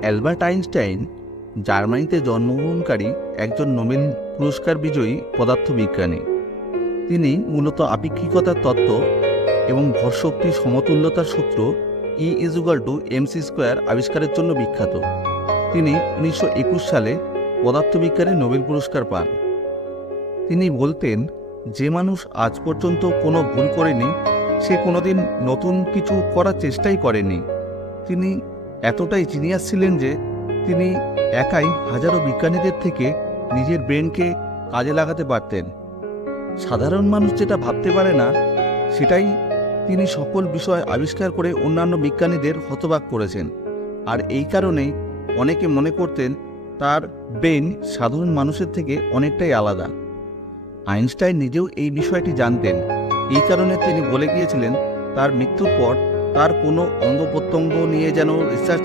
Albert Einstein জার্মানিতে জন্মগ্রহণকারী একজন নোবেল পুরস্কার বিজয়ী পদার্থবিজ্ঞানী। তিনি মূলত আপেক্ষিকতার তত্ত্ব এবং ভরশক্তি সমতুল্যতার সূত্র E=mc² আবিষ্কারের জন্য বিখ্যাত। তিনি 1921 সালে পদার্থবিজ্ঞানে নোবেল পুরস্কার পান। তিনি বলতেন, যে মানুষ আজ পর্যন্ত কোনো ভুল করেনি সে কোনোদিন নতুন কিছু করার চেষ্টাই করেনি। তিনি এতটাই জিনিয়াস ছিলেন যে তিনি একাই হাজারো বিজ্ঞানীদের থেকে নিজের ব্রেনকে কাজে লাগাতে পারতেন। সাধারণ মানুষ যেটা ভাবতে পারে না সেটাই তিনি সকল বিষয় আবিষ্কার করে অন্যান্য বিজ্ঞানীদের হতবাক করেছেন। আর এই কারণেই অনেকে মনে করতেন তার ব্রেন সাধারণ মানুষের থেকে অনেকটাই আলাদা। আইনস্টাইন নিজেও এই বিষয়টি জানতেন। এই কারণে তিনি বলে গিয়েছিলেন তার মৃত্যুর পর তার কোনো অঙ্গ প্রত্যঙ্গ নিয়ে যেন রিসার্চ